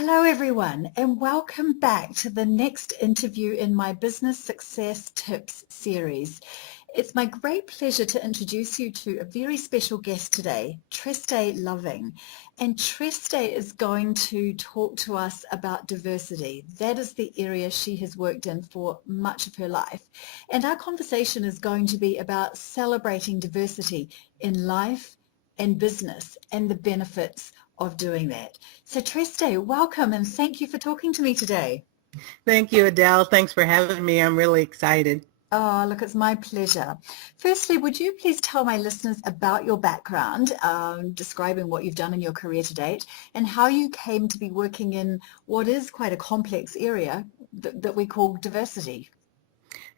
Hello, everyone, and welcome back to the next interview in my Business Success Tips series. It's my great pleasure to introduce you to a very special guest today, Tresté Loving. And Tresté is going to talk to us about diversity. That is the area she has worked in for much of her life. And our conversation is going to be about celebrating diversity in life and business and the benefits of doing that. So Tresté, welcome and thank you for talking to me today. Thank you, Adele. Thanks for having me. I'm really excited. Oh, look, it's my pleasure. Firstly, would you please tell my listeners about your background, describing what you've done in your career to date, and how you came to be working in what is quite a complex area that we call diversity?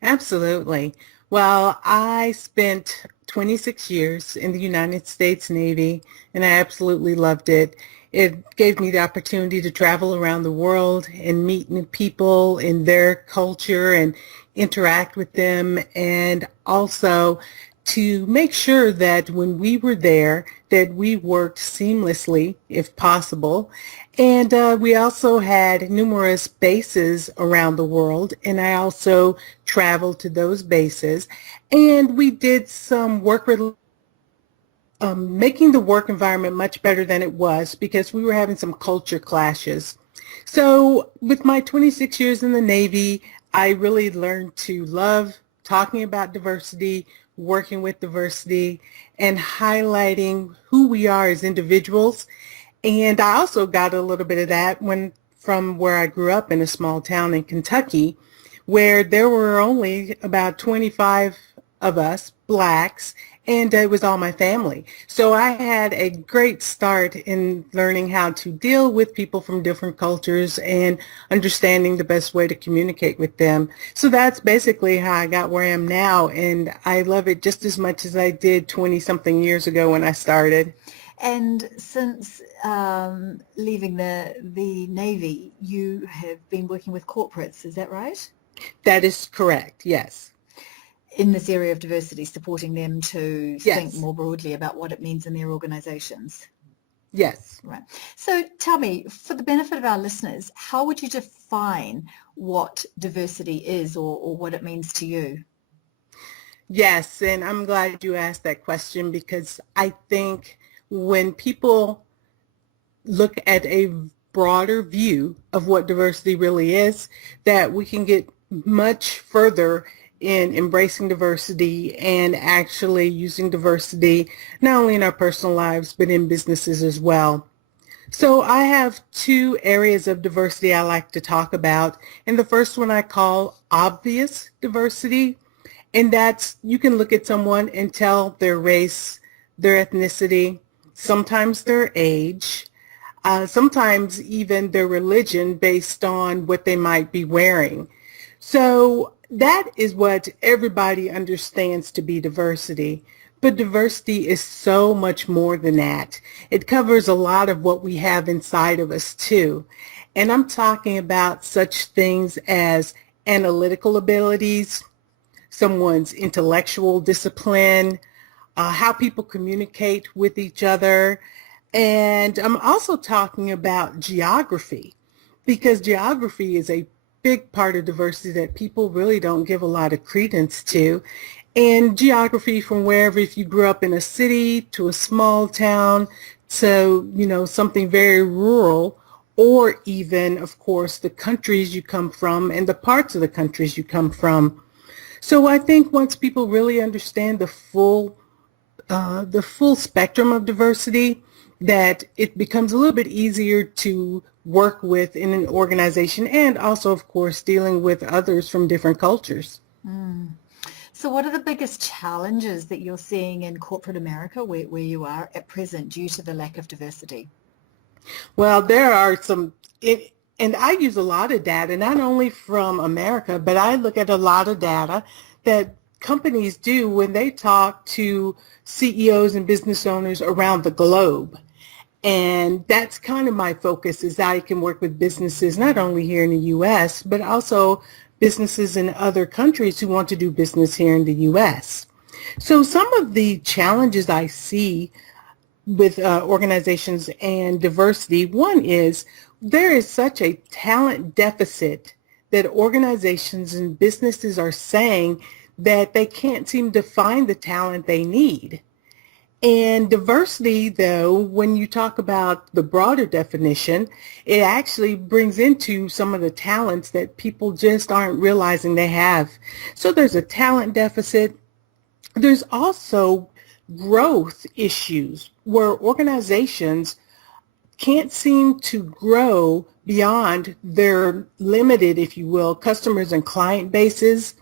Absolutely. Well, I spent 26 years in the United States Navy, and I absolutely loved it. It gave me the opportunity to travel around the world and meet new people in their culture and interact with them, and also to make sure that when we were there that we worked seamlessly if possible. And we also had numerous bases around the world, and I also traveled to those bases, and we did some work making the work environment much better than it was because we were having some culture clashes. So with my 26 years in the Navy, I really learned to love talking about diversity, working with diversity, and highlighting who we are as individuals. And I also got a little bit of that from where I grew up in a small town in Kentucky, where there were only about 25 of us blacks, and it was all my family. So I had a great start in learning how to deal with people from different cultures and understanding the best way to communicate with them. So that's basically how I got where I am now, and I love it just as much as I did 20-something years ago when I started. And since leaving the Navy, you have been working with corporates, is that right? That is correct, yes. In this area of diversity, supporting them to think Yes, more broadly about what it means in their organizations. yes. Right. So tell me, for the benefit of our listeners, how would you define what diversity is or what it means to you? Yes, and I'm glad you asked that question because I think when people look at a broader view of what diversity really is, that we can get much further in embracing diversity and actually using diversity not only in our personal lives but in businesses as well. So I have two areas of diversity I like to talk about, and the first one I call obvious diversity, and that's you can look at someone and tell their race, their ethnicity, sometimes their age, sometimes even their religion based on what they might be wearing. So that is what everybody understands to be diversity. But diversity is so much more than that. It covers a lot of what we have inside of us too. And I'm talking about such things as analytical abilities, someone's intellectual discipline, how people communicate with each other. And I'm also talking about geography, because geography is a big part of diversity that people really don't give a lot of credence to. And geography from wherever, if you grew up in a city to a small town to, something very rural, or even, of course, the countries you come from and the parts of the countries you come from. So I think once people really understand the full spectrum of diversity, that it becomes a little bit easier to work with in an organization and also, of course, dealing with others from different cultures. So what are the biggest challenges that you're seeing in corporate America where you are at present due to the lack of diversity? Well, there are and I use a lot of data, not only from America, but I look at a lot of data that companies do when they talk to CEOs and business owners around the globe. And that's kind of my focus, is I can work with businesses not only here in the U.S., but also businesses in other countries who want to do business here in the U.S. So some of the challenges I see with organizations and diversity, one is there is such a talent deficit that organizations and businesses are saying that they can't seem to find the talent they need. And diversity, though, when you talk about the broader definition, it actually brings into some of the talents that people just aren't realizing they have. So there's a talent deficit. There's also growth issues where organizations can't seem to grow beyond their limited, if you will, customers and client bases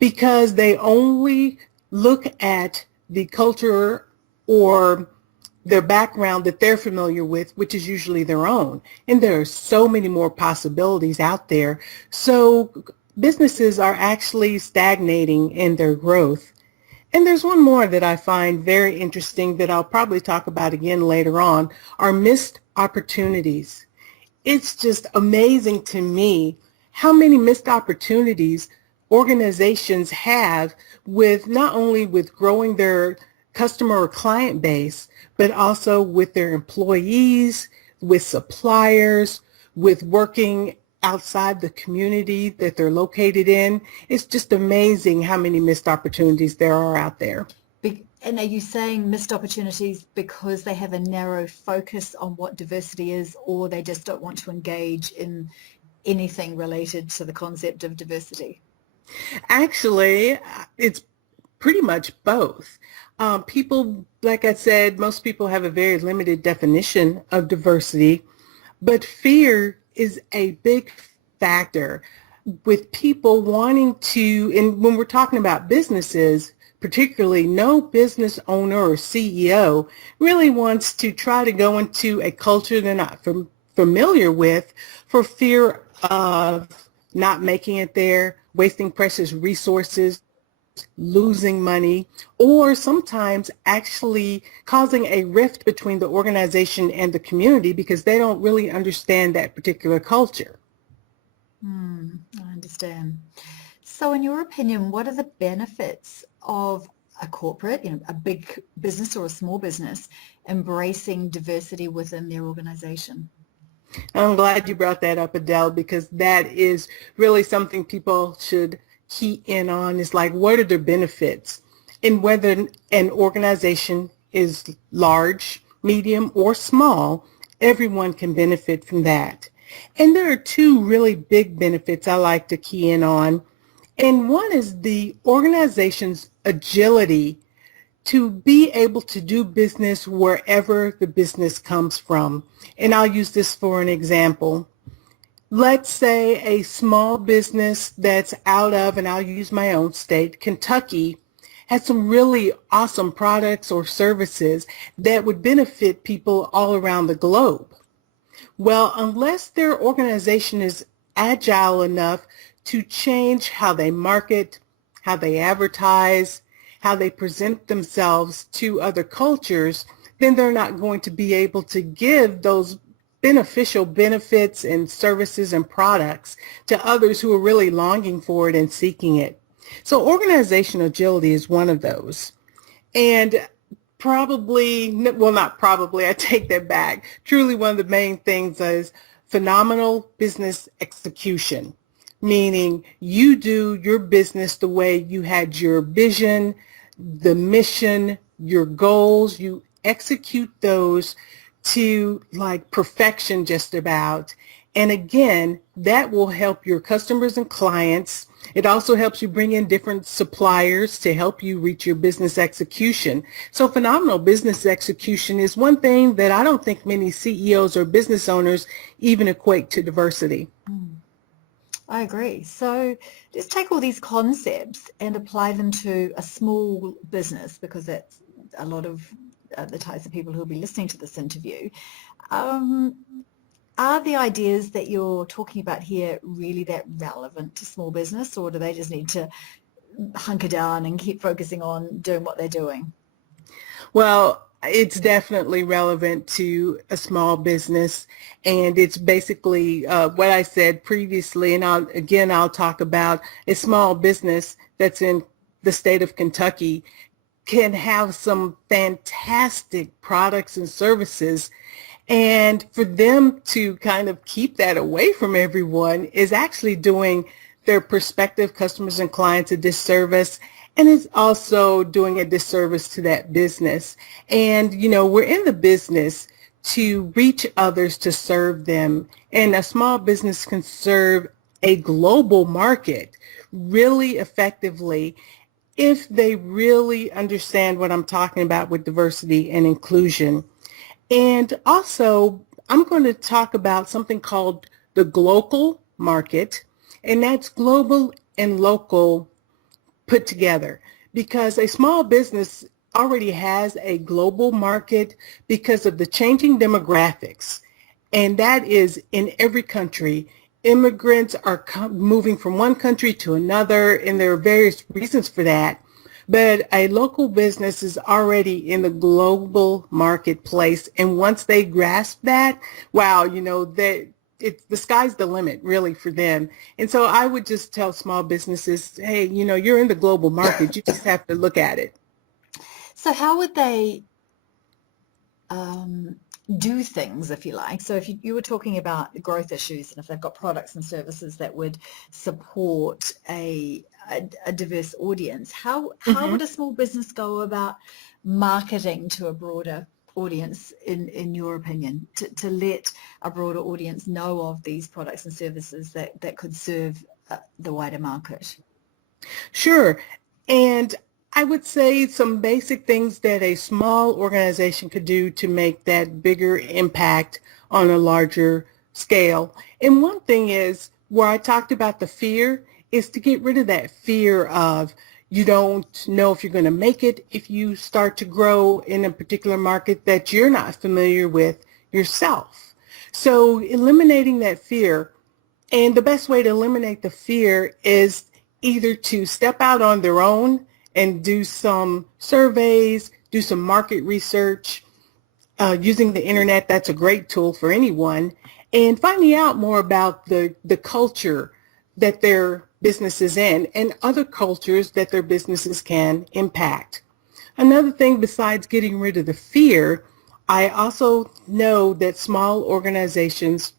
because they only look at the culture or their background that they're familiar with, which is usually their own. And there are so many more possibilities out there. So businesses are actually stagnating in their growth. And there's one more that I find very interesting that I'll probably talk about again later on, are missed opportunities. It's just amazing to me how many missed opportunities organizations have with not only with growing their customer or client base, but also with their employees, with suppliers, with working outside the community that they're located in. It's just amazing how many missed opportunities there are out there. And are you saying missed opportunities because they have a narrow focus on what diversity is, or they just don't want to engage in anything related to the concept of diversity? Actually, it's pretty much both. People, like I said, most people have a very limited definition of diversity, but fear is a big factor with people wanting to, and when we're talking about businesses, particularly no business owner or CEO really wants to try to go into a culture they're not familiar with for fear of not making it there, wasting precious resources, losing money, or sometimes actually causing a rift between the organization and the community because they don't really understand that particular culture. I understand. So in your opinion, what are the benefits of a corporate, a big business or a small business, embracing diversity within their organization? I'm glad you brought that up, Adele, because that is really something people should key in on. Is like, what are their benefits? And whether an organization is large, medium, or small, everyone can benefit from that. And there are two really big benefits I like to key in on. And one is the organization's agility to be able to do business wherever the business comes from. And I'll use this for an example. Let's say a small business that's out of, and I'll use my own state, Kentucky, has some really awesome products or services that would benefit people all around the globe. Well, unless their organization is agile enough to change how they market, how they advertise, how they present themselves to other cultures, then they're not going to be able to give those beneficial benefits and services and products to others who are really longing for it and seeking it. So organizational agility is one of those. And probably, well, not probably, I take that back. Truly one of the main things is phenomenal business execution, meaning you do your business the way you had your vision, the mission, your goals, you execute those to like perfection just about. And again, that will help your customers and clients. It also helps you bring in different suppliers to help you reach your business execution. So phenomenal business execution is one thing that I don't think many CEOs or business owners even equate to diversity. I agree. So let's take all these concepts and apply them to a small business, because that's a lot of the types of people who will be listening to this interview. Are the ideas that you're talking about here really that relevant to small business, or do they just need to hunker down and keep focusing on doing what they're doing? Well, it's definitely relevant to a small business, and it's basically what I said previously, and I'll talk about a small business that's in the state of Kentucky can have some fantastic products and services, And for them to kind of keep that away from everyone is actually doing their prospective customers and clients a disservice, and it's also doing a disservice to that business. And, we're in the business to reach others, to serve them. And a small business can serve a global market really effectively if they really understand what I'm talking about with diversity and inclusion. And also, I'm going to talk about something called the global market, and that's global and local put together, because a small business already has a global market because of the changing demographics, and that is in every country. Immigrants are moving from one country to another, and there are various reasons for that. But a local business is already in the global marketplace, and once they grasp that, wow, the sky's the limit really for them. And so I would just tell small businesses, hey, you're in the global market. You just have to look at it. So how would they do things, if you like? So if you were talking about the growth issues, and if they've got products and services that would support a diverse audience, how would a small business go about marketing to a broader audience, in your opinion, to let a broader audience know of these products and services that could serve the wider market? Sure. And I would say some basic things that a small organization could do to make that bigger impact on a larger scale. And one thing is, where I talked about the fear, is to get rid of that fear of you don't know if you're going to make it if you start to grow in a particular market that you're not familiar with yourself. So eliminating that fear, and the best way to eliminate the fear is either to step out on their own and do some surveys, do some market research, using the internet. That's a great tool for anyone, and finding out more about the culture that their business is in and other cultures that their businesses can impact. Another thing besides getting rid of the fear, I also know that small organizations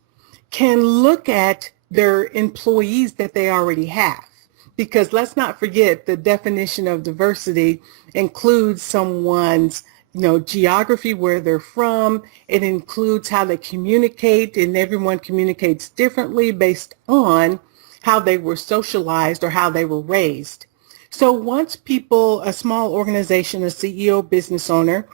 can look at their employees that they already have. Because let's not forget, the definition of diversity includes someone's, geography, where they're from. It includes how they communicate, and everyone communicates differently based on how they were socialized or how they were raised. So once people, a small organization, a CEO, business owner,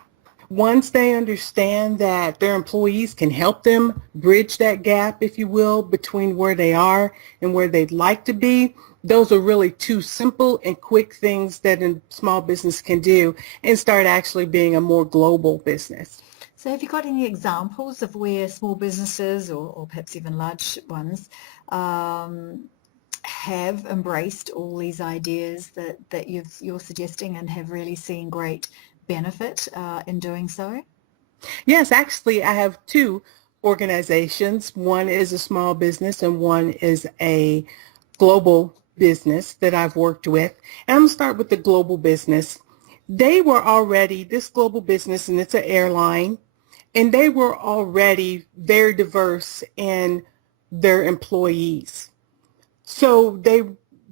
once they understand that their employees can help them bridge that gap, if you will, between where they are and where they'd like to be, those are really two simple and quick things that a small business can do and start actually being a more global business. So have you got any examples of where small businesses, or perhaps even large ones, have embraced all these ideas that you're suggesting and have really seen great benefit in doing so? Yes, actually, I have two organizations. One is a small business and one is a global business that I've worked with. And I'm going to start with the global business. They were already, this global business, and it's an airline, and they were already very diverse in their employees. So they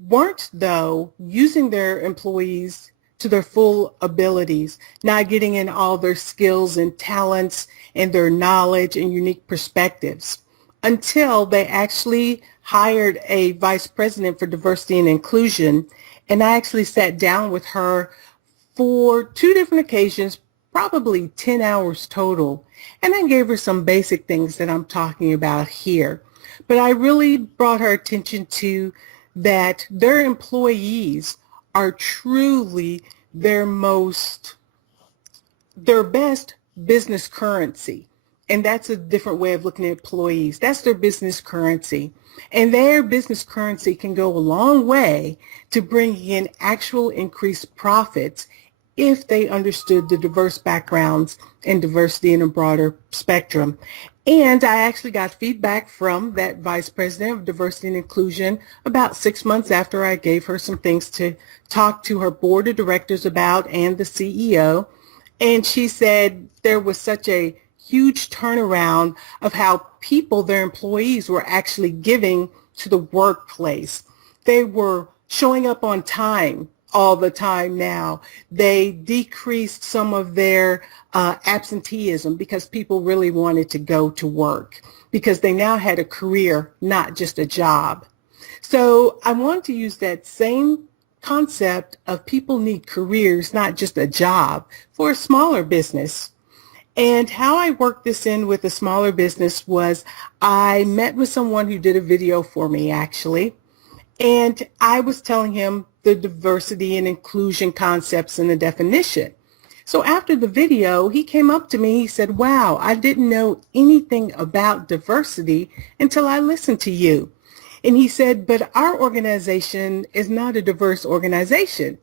weren't, though, using their employees to their full abilities, not getting in all their skills and talents and their knowledge and unique perspectives, until they actually hired a vice president for diversity and inclusion. And I actually sat down with her for two different occasions, probably 10 hours total. And I gave her some basic things that I'm talking about here. But I really brought her attention to that their employees are truly their best business currency. And that's a different way of looking at employees. That's their business currency. And their business currency can go a long way to bringing in actual increased profits if they understood the diverse backgrounds and diversity in a broader spectrum. And I actually got feedback from that vice president of diversity and inclusion about 6 months after I gave her some things to talk to her board of directors about and the CEO. And she said there was such a huge turnaround of how people, their employees, were actually giving to the workplace. They were showing up on time all the time now. They decreased some of their absenteeism because people really wanted to go to work because they now had a career, not just a job. So I want to use that same concept of people need careers, not just a job, for a smaller business. And how I worked this in with a smaller business was I met with someone who did a video for me, actually, and I was telling him the diversity and inclusion concepts and the definition. So after the video, he came up to me, he said, wow, I didn't know anything about diversity until I listened to you. And he said, but our organization is not a diverse organization.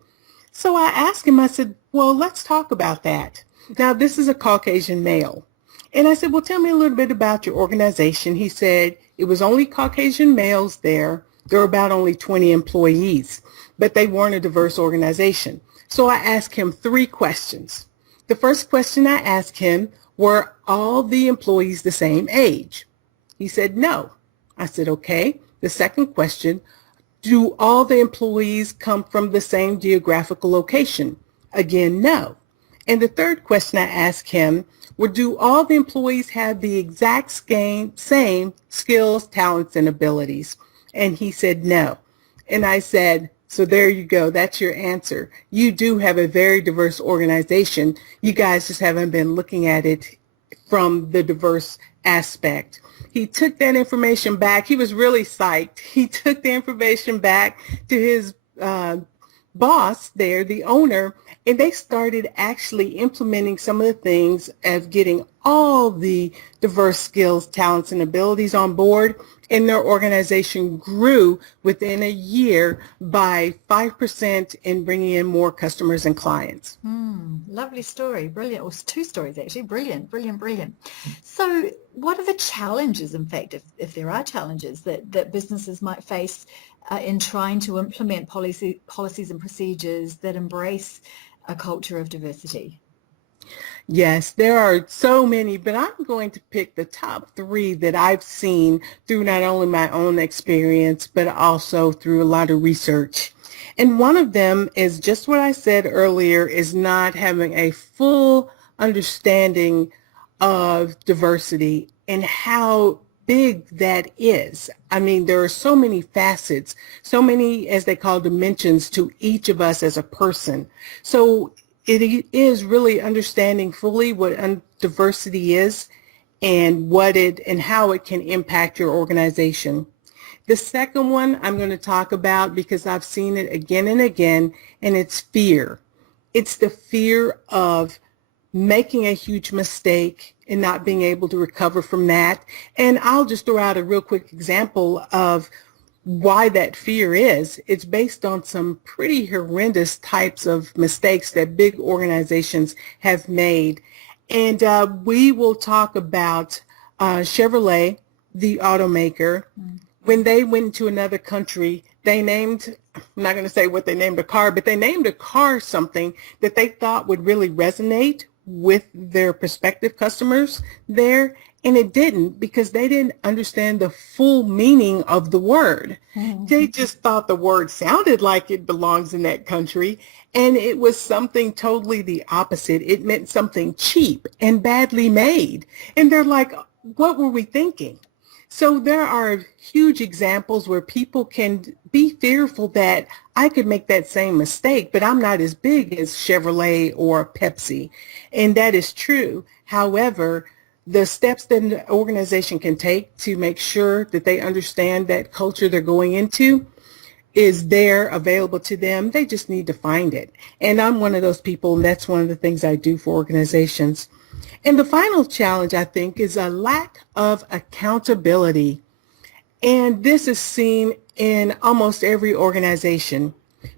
So I asked him, I said, well, let's talk about that. Now, this is a Caucasian male. And I said, well, tell me a little bit about your organization. He said it was only Caucasian males there. There were about only 20 employees, but they weren't a diverse organization. So I asked him 3 questions. The first question I asked him, were all the employees the same age? He said, no. I said, okay. The second question, do all the employees come from the same geographical location? Again, no. And the third question I asked him, well, do all the employees have the exact same skills, talents, and abilities? And he said no. And I said, so there you go. That's your answer. You do have a very diverse organization. You guys just haven't been looking at it from the diverse aspect. He took that information back. He was really psyched. He took the information back to his boss there, the owner, and they started actually implementing some of the things of getting all the diverse skills, talents, and abilities on board, and their organization grew within a year by 5% in bringing in more customers and clients. Lovely story. Brilliant. Or 2 stories, actually. Brilliant, brilliant, brilliant. So what are the challenges, in fact, if there are challenges that businesses might face in trying to implement policies and procedures that embrace a culture of diversity? Yes, there are so many, but I'm going to pick the top 3 that I've seen through not only my own experience, but also through a lot of research. And one of them is just what I said earlier, is not having a full understanding of diversity and how big that is. I mean, there are so many facets, so many, as they call, dimensions to each of us as a person. So it is really understanding fully what diversity is and and how it can impact your organization. The second one I'm going to talk about, because I've seen it again and again, and it's fear. It's the fear of making a huge mistake and not being able to recover from that. And I'll just throw out a real quick example of why that fear is. It's based on some pretty horrendous types of mistakes that big organizations have made. And we will talk about Chevrolet, the automaker. When they went to another country, they named, I'm not going to say what they named a car, but they named a car something that they thought would really resonate with their prospective customers there. And it didn't, because they didn't understand the full meaning of the word. They just thought the word sounded like it belongs in that country, and it was something totally the opposite. It meant something cheap and badly made. And they're like, what were we thinking? So there are huge examples where people can be fearful that I could make that same mistake, but I'm not as big as Chevrolet or Pepsi. And that is true. However, the steps that an organization can take to make sure that they understand that culture they're going into is there, available to them. They just need to find it. And I'm one of those people, and that's one of the things I do for organizations. And the final challenge, I think, is a lack of accountability. And this is seen in almost every organization.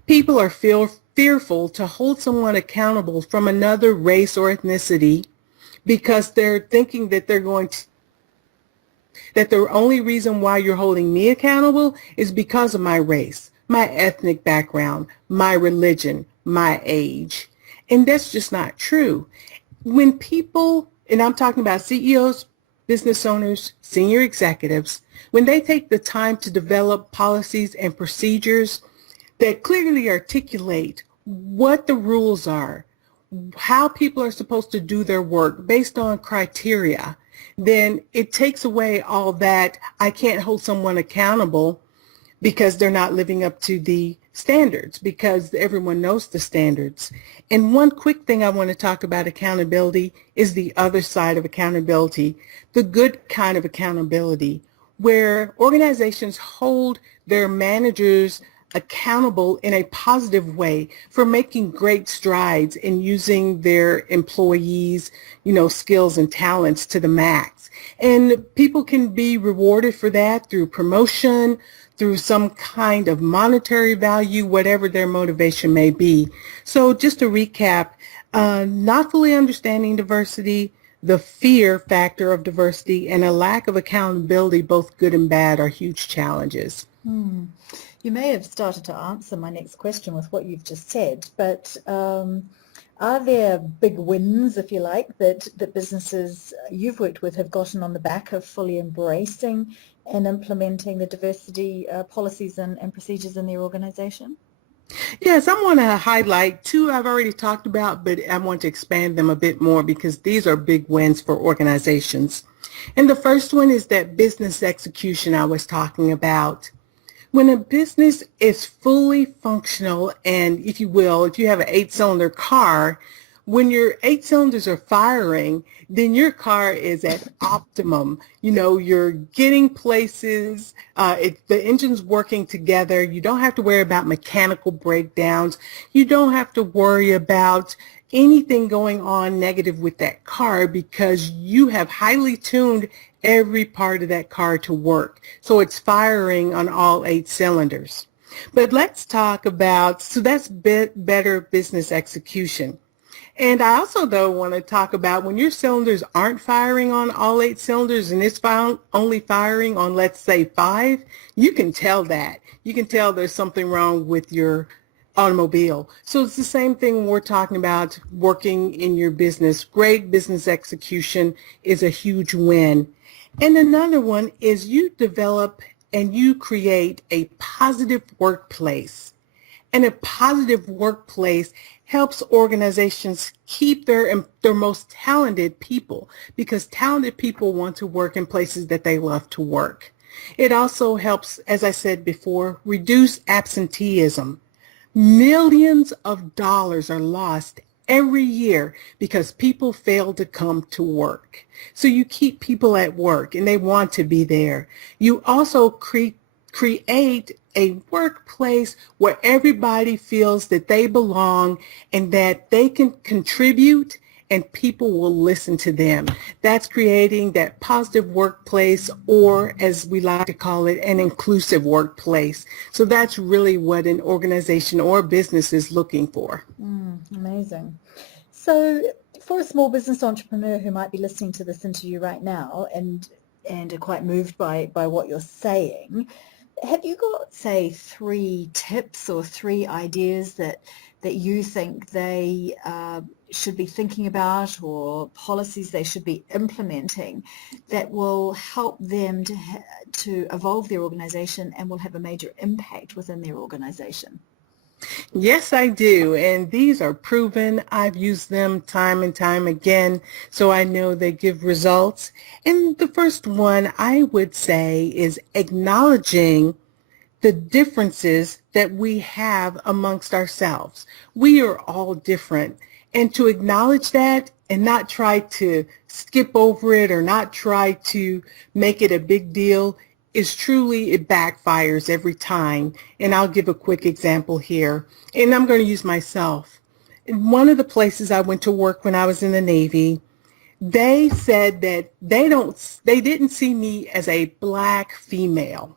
People are fearful to hold someone accountable from another race or ethnicity, because they're thinking that that the only reason why you're holding me accountable is because of my race, my ethnic background, my religion, my age. And that's just not true. When people and I'm talking about CEOs, business owners, senior executives, when they take the time to develop policies and procedures that clearly articulate what the rules are, how people are supposed to do their work based on criteria, then it takes away all that I can't hold someone accountable because they're not living up to the standards, because everyone knows the standards. And one quick thing I want to talk about accountability is the other side of accountability, the good kind of accountability, where organizations hold their managers accountable in a positive way for making great strides in using their employees, skills and talents to the max. And people can be rewarded for that through promotion, through some kind of monetary value, whatever their motivation may be. So just to recap, not fully understanding diversity, the fear factor of diversity, and a lack of accountability, both good and bad, are huge challenges. You may have started to answer my next question with what you've just said, but are there big wins, if you like, that businesses you've worked with have gotten on the back of fully embracing and implementing the diversity policies and procedures in their organization? Yes, I want to highlight two I've already talked about, but I want to expand them a bit more because these are big wins for organizations. And the first one is that business execution I was talking about. When a business is fully functional, and if you will, if you have an 8-cylinder car, when your 8 cylinders are firing, then your car is at optimum. You're getting places, the engine's working together. You don't have to worry about mechanical breakdowns. You don't have to worry about anything going on negative with that car because you have highly tuned every part of that car to work. So it's firing on all 8 cylinders. But let's talk about, so that's better business execution. And I also, though, want to talk about when your cylinders aren't firing on all 8 cylinders and it's only firing on, let's say, 5, you can tell that. You can tell there's something wrong with your automobile. So it's the same thing when we're talking about working in your business. Great business execution is a huge win. And another one is you develop and you create a positive workplace. And a positive workplace helps organizations keep their most talented people because talented people want to work in places that they love to work. It also helps, as I said before, reduce absenteeism. Millions of dollars are lost every year because people fail to come to work. So you keep people at work and they want to be there. You also create a workplace where everybody feels that they belong and that they can contribute and people will listen to them. That's creating that positive workplace, or as we like to call it, an inclusive workplace. So that's really what an organization or business is looking for. Amazing. So for a small business entrepreneur who might be listening to this interview right now and are quite moved by what you're saying, have you got, say, 3 tips or 3 ideas that you think they should be thinking about, or policies they should be implementing that will help them to evolve their organization and will have a major impact within their organization? Yes, I do. And these are proven. I've used them time and time again, so I know they give results. And the first one I would say is acknowledging the differences that we have amongst ourselves. We are all different. And to acknowledge that and not try to skip over it or not try to make it a big deal is truly, it backfires every time. And I'll give a quick example here. And I'm going to use myself. In one of the places I went to work when I was in the Navy, they said that they didn't see me as a black female.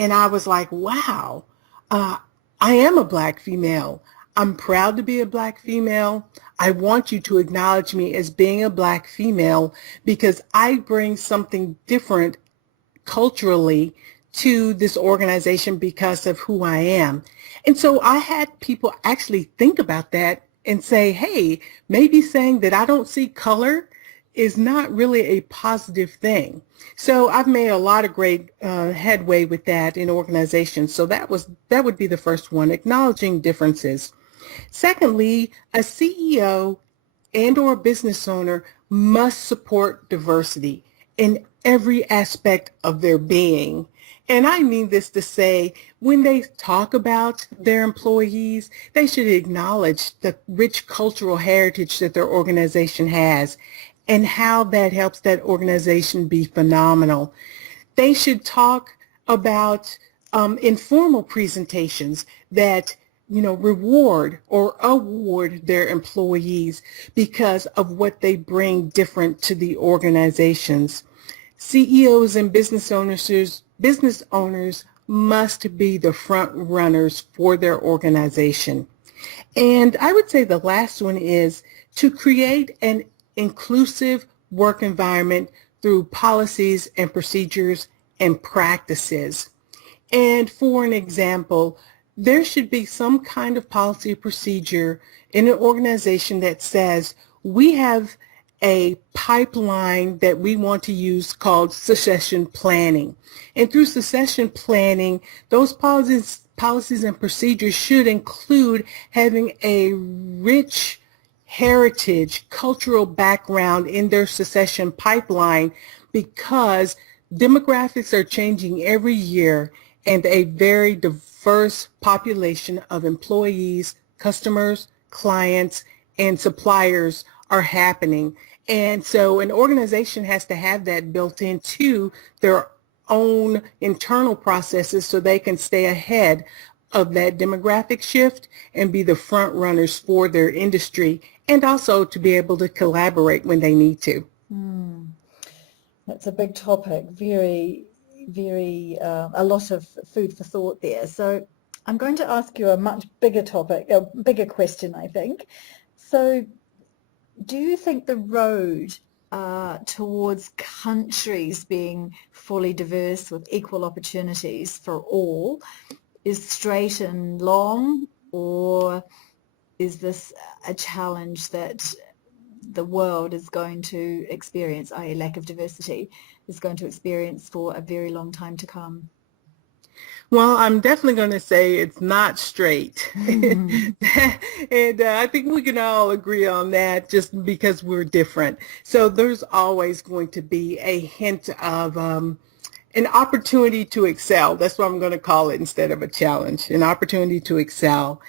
And I was like, wow, I am a black female. I'm proud to be a black female. I want you to acknowledge me as being a black female because I bring something different culturally to this organization because of who I am. And so I had people actually think about that and say, hey, maybe saying that I don't see color is not really a positive thing. So I've made a lot of great headway with that in organizations. So that would be the first one, acknowledging differences. Secondly, a CEO and or business owner must support diversity in every aspect of their being. And I mean this to say, when they talk about their employees, they should acknowledge the rich cultural heritage that their organization has and how that helps that organization be phenomenal. They should talk about informal presentations that reward or award their employees because of what they bring different to the organizations. CEOs and business owners must be the front runners for their organization. And I would say the last one is to create an inclusive work environment through policies and procedures and practices. And for an example, there should be some kind of policy or procedure in an organization that says we have a pipeline that we want to use called succession planning. And through succession planning, those policies and procedures should include having a rich heritage, cultural background in their succession pipeline, because demographics are changing every year and a very diverse population of employees, customers, clients, and suppliers are happening. And so an organization has to have that built into their own internal processes so they can stay ahead of that demographic shift and be the front runners for their industry, and also to be able to collaborate when they need to. That's a big topic, very, very, a lot of food for thought there. So I'm going to ask you a much bigger topic, a bigger question, I think. So do you think the road towards countries being fully diverse with equal opportunities for all is straight and long, or is this a challenge that the world is going to experience, i.e. lack of diversity, is going to experience for a very long time to come? Well, I'm definitely going to say it's not straight. And I think we can all agree on that just because we're different. So there's always going to be a hint of an opportunity to excel. That's what I'm going to call it instead of a challenge, an opportunity to excel.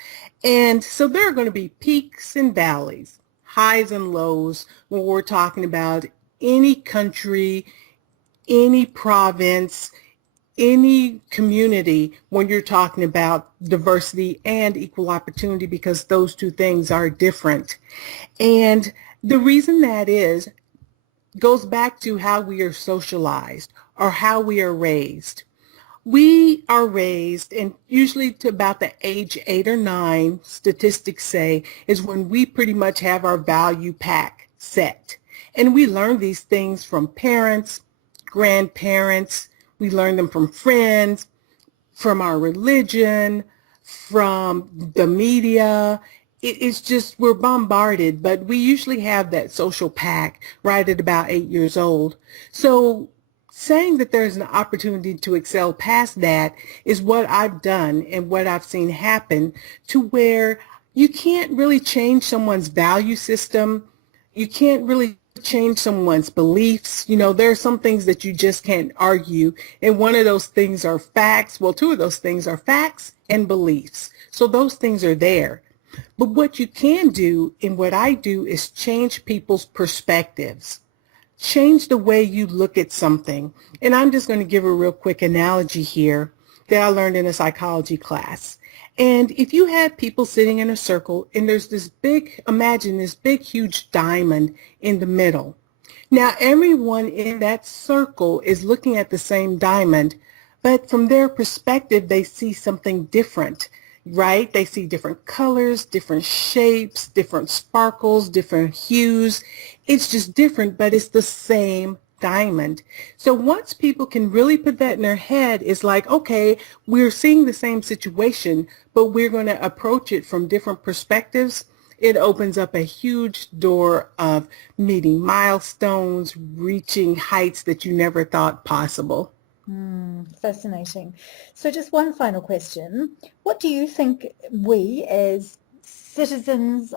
And so there are going to be peaks and valleys, highs and lows when we're talking about any country, any province, any community when you're talking about diversity and equal opportunity, because those two things are different. And the reason that is goes back to how we are socialized or how we are raised. We are raised, and usually to about the age 8 or 9, statistics say, is when we pretty much have our value pack set. And we learn these things from parents, grandparents, we learn them from friends, from our religion, from the media. It's just, we're bombarded, but we usually have that social pack right at about 8 years old. So saying that there's an opportunity to excel past that is what I've done and what I've seen happen, to where you can't really change someone's value system. You can't really change someone's beliefs. There are some things that you just can't argue. And one of those things are facts. Well, two of those things are facts and beliefs. So those things are there. But what you can do, and what I do, is change people's perspectives. Change the way you look at something. And I'm just going to give a real quick analogy here that I learned in a psychology class. And if you had people sitting in a circle and there's this big, imagine this big, huge diamond in the middle. Now, everyone in that circle is looking at the same diamond, but from their perspective, they see something different, right? They see different colors, different shapes, different sparkles, different hues. It's just different, but it's the same diamond. So once people can really put that in their head, it's like, okay, we're seeing the same situation, but we're going to approach it from different perspectives. it opens up a huge door of meeting milestones, reaching heights that you never thought possible. Fascinating. So just one final question. What do you think we as citizens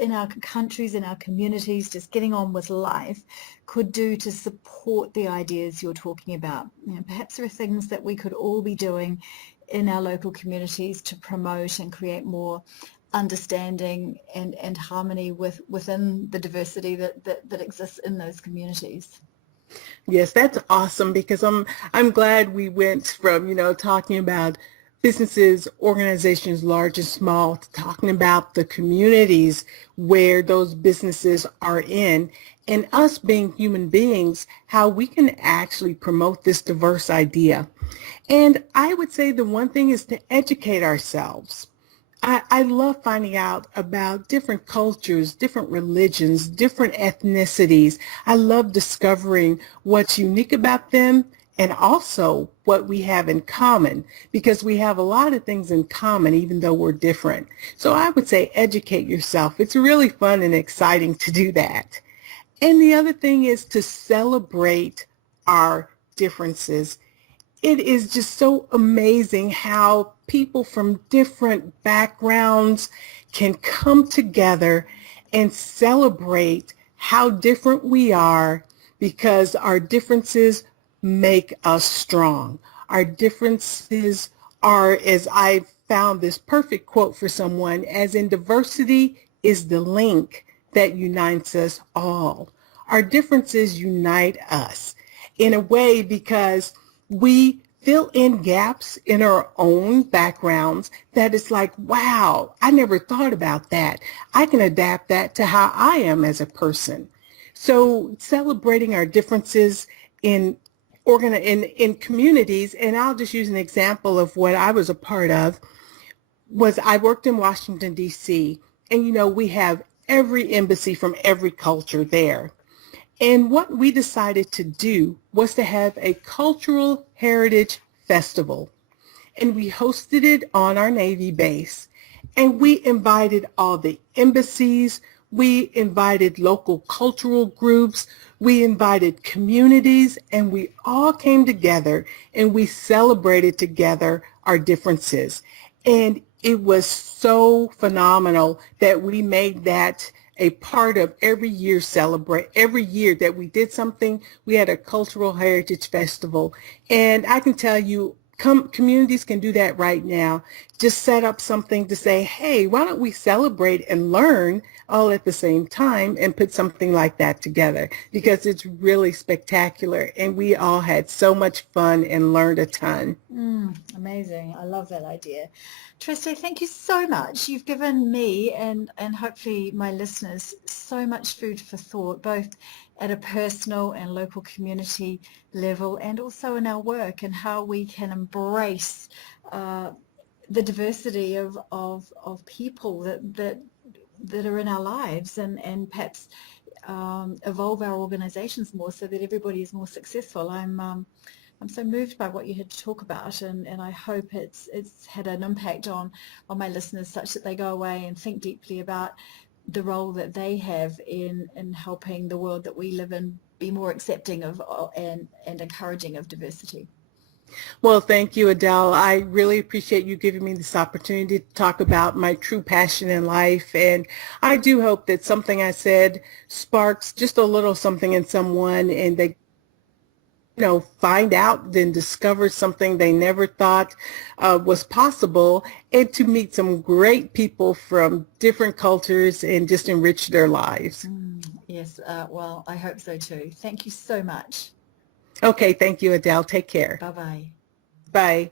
in our countries, in our communities, just getting on with life, could do to support the ideas you're talking about? Perhaps there are things that we could all be doing in our local communities to promote and create more understanding and harmony within the diversity that exists in those communities. Yes, that's awesome because I'm glad we went from, talking about businesses, organizations, large and small, to talking about the communities where those businesses are in, and us being human beings, how we can actually promote this diverse idea. And I would say the one thing is to educate ourselves. I love finding out about different cultures, different religions, different ethnicities. I love discovering what's unique about them and also what we have in common, because we have a lot of things in common even though we're different. So I would say educate yourself. It's really fun and exciting to do that. And the other thing is to celebrate our differences. It is just so amazing how people from different backgrounds can come together and celebrate how different we are, because our differences make us strong. Our differences are, as I found this perfect quote for someone, as in diversity is the link that unites us all. Our differences unite us in a way because we fill in gaps in our own backgrounds that it's like, wow, I never thought about that. I can adapt that to how I am as a person. So celebrating our differences in communities, and I'll just use an example of what I was a part of, was I worked in Washington, D.C., and we have every embassy from every culture there. And what we decided to do was to have a cultural heritage festival. And we hosted it on our Navy base. And we invited all the embassies. We invited local cultural groups. We invited communities. And we all came together and we celebrated together our differences. And it was so phenomenal that we made that a part of every year every year that we did something. We had a cultural heritage festival, and I can tell you communities can do that right now. Just set up something to say, hey, why don't we celebrate and learn all at the same time, and put something like that together, because it's really spectacular and we all had so much fun and learned a ton. Amazing. I love that idea. Tresté, thank you so much. You've given me and hopefully my listeners so much food for thought, both at a personal and local community level, and also in our work, and how we can embrace the diversity of people that are in our lives, and perhaps evolve our organizations more so that everybody is more successful. I'm so moved by what you had to talk about, and I hope it's had an impact on my listeners, such that they go away and think deeply about the role that they have in helping the world that we live in be more accepting of and encouraging of diversity. Well, thank you, Adele. I really appreciate you giving me this opportunity to talk about my true passion in life. And I do hope that something I said sparks just a little something in someone, and they find out, then discover something they never thought was possible, and to meet some great people from different cultures and just enrich their lives. Yes, well, I hope so too. Thank you so much. Okay, thank you, Adele. Take care. Bye-bye. Bye.